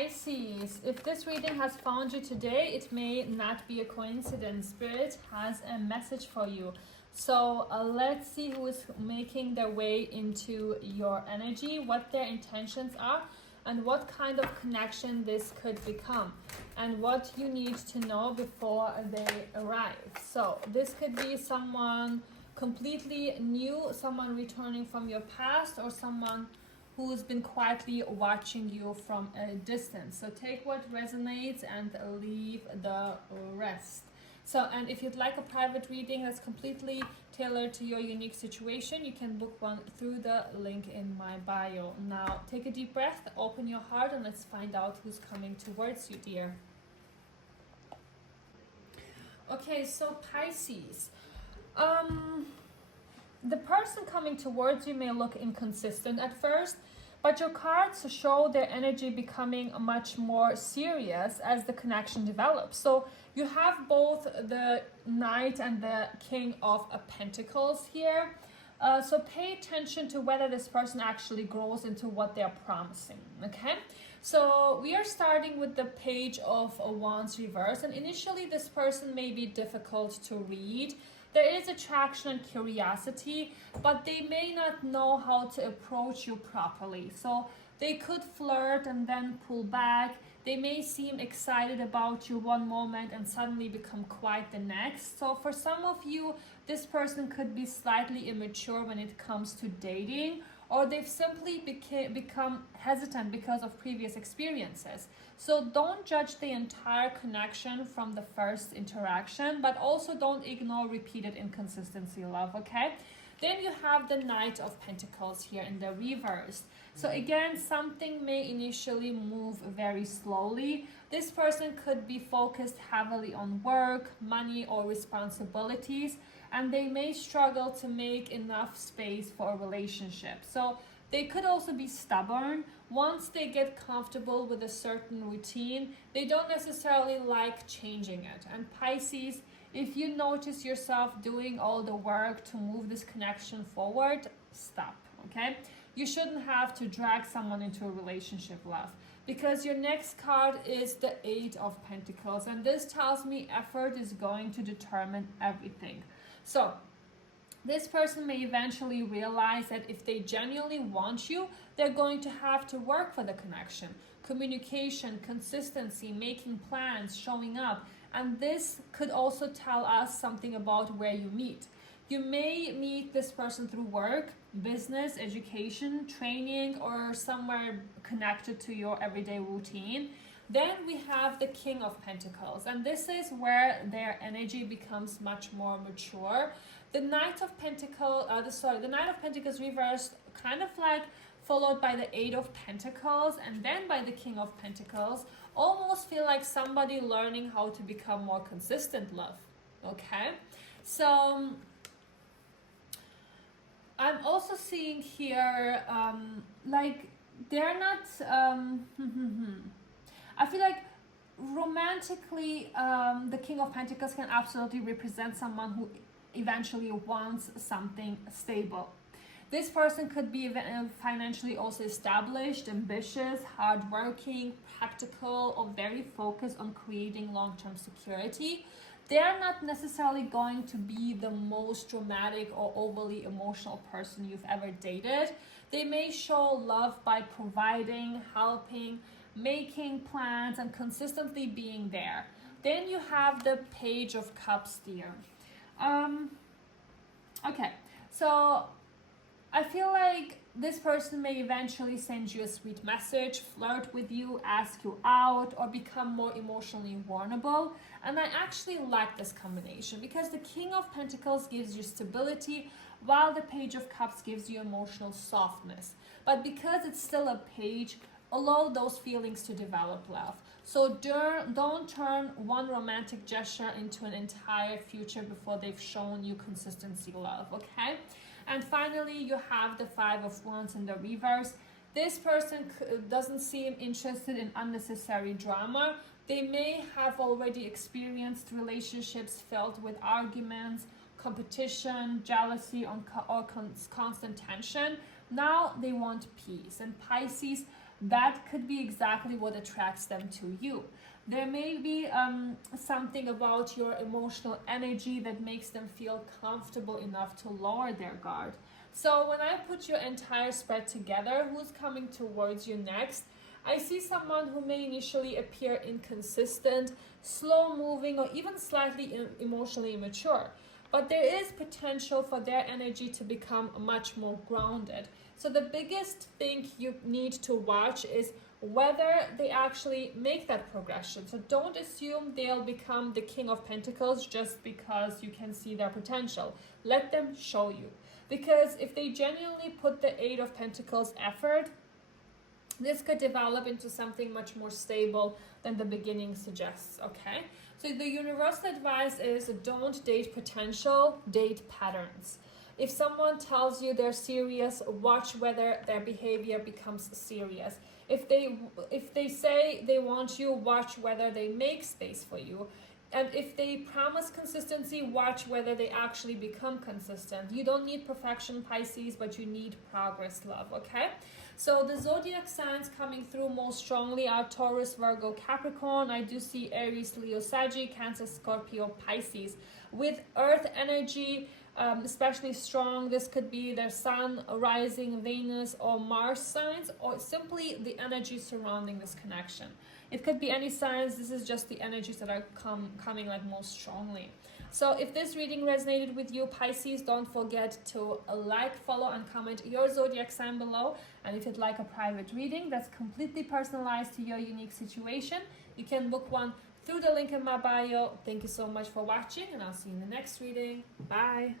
Pisces, if this reading has found you today, it may not be a coincidence. Spirit has a message for you. So let's see who is making their way into your energy, what their intentions are, and what kind of connection this could become, and what you need to know before they arrive. So this could be someone completely new, someone returning from your past, or someone who's been quietly watching you from a distance. So take what resonates and leave the rest. So, and if you'd like a private reading that's completely tailored to your unique situation, you can book one through the link in my bio. Now, take a deep breath, open your heart, and let's find out who's coming towards you, dear. Okay, so Pisces. The person coming towards you may look inconsistent at first, but your cards show their energy becoming much more serious as the connection develops. So you have both the Knight and the King of Pentacles here. So pay attention to whether this person actually grows into what they're promising, okay? So we are starting with the Page of Wands reverse, and initially this person may be difficult to read. There is attraction and curiosity, but they may not know how to approach you properly. So they could flirt and then pull back. They may seem excited about you one moment and suddenly become quiet the next. So for some of you, this person could be slightly immature when it comes to dating, or they've simply become hesitant because of previous experiences. So don't judge the entire connection from the first interaction, but also don't ignore repeated inconsistency, love, okay? Then you have the Knight of Pentacles here in the reverse. So again, something may initially move very slowly. This person could be focused heavily on work, money, or responsibilities, and they may struggle to make enough space for a relationship. So they could also be stubborn. Once they get comfortable with a certain routine, they don't necessarily like changing it. And Pisces, if you notice yourself doing all the work to move this connection forward, stop, okay? You shouldn't have to drag someone into a relationship, love, because your next card is the Eight of Pentacles, and this tells me effort is going to determine everything. So this person may eventually realize that if they genuinely want you, they're going to have to work for the connection. Communication, consistency, making plans, showing up. And this could also tell us something about where you meet. You may meet this person through work, business, education, training, or somewhere connected to your everyday routine. Then we have the King of Pentacles, and this is where their energy becomes much more mature. The Knight of Pentacles, the Knight of Pentacles reversed, kind of like followed by the Eight of Pentacles, and then by the King of Pentacles. Almost feel like somebody learning how to become more consistent, love. Okay, so I'm also seeing here, like they're not. I feel like romantically, the King of Pentacles can absolutely represent someone who eventually wants something stable. This person could be financially also established, ambitious, hardworking, practical, or very focused on creating long-term security. They're not necessarily going to be the most dramatic or overly emotional person you've ever dated. They may show love by providing, helping, making plans, and consistently being there. Then you have the Page of Cups here. Okay, so I feel like this person may eventually send you a sweet message, flirt with you, ask you out, or become more emotionally vulnerable. And I actually like this combination because the King of Pentacles gives you stability, while the Page of Cups gives you emotional softness. But because it's still a page, allow those feelings to develop, love. So don't turn one romantic gesture into an entire future before they've shown you consistency, love, okay? And finally, you have the Five of Wands in the reverse. This person doesn't seem interested in unnecessary drama. They may have already experienced relationships filled with arguments, competition, jealousy, or constant tension. Now they want peace. And Pisces, that could be exactly what attracts them to you. There may be something about your emotional energy that makes them feel comfortable enough to lower their guard. So when I put your entire spread together, who's coming towards you next? I see someone who may initially appear inconsistent, slow moving, or even slightly emotionally immature. But there is potential for their energy to become much more grounded. So the biggest thing you need to watch is whether they actually make that progression. So don't assume they'll become the King of Pentacles just because you can see their potential. Let them show you. Because if they genuinely put the Eight of Pentacles effort, this could develop into something much more stable than the beginning suggests, okay? So the universal advice is don't date potential, date patterns. If someone tells you they're serious, watch whether their behavior becomes serious. If they say they want you, watch whether they make space for you. And if they promise consistency, watch whether they actually become consistent. You don't need perfection, Pisces, but you need progress, love, okay? So the zodiac signs coming through most strongly are Taurus, Virgo, Capricorn. I do see Aries, Leo, Sagittarius, Cancer, Scorpio, Pisces. With earth energy, especially strong, this could be their sun, rising, Venus, or Mars signs, or simply the energy surrounding this connection. It could be any signs. This is just the energies that are coming like most strongly. So if this reading resonated with you, Pisces, don't forget to like, follow, and comment your zodiac sign below. And if you'd like a private reading that's completely personalized to your unique situation, you can book one through the link in my bio. Thank you so much for watching, and I'll see you in the next reading. Bye.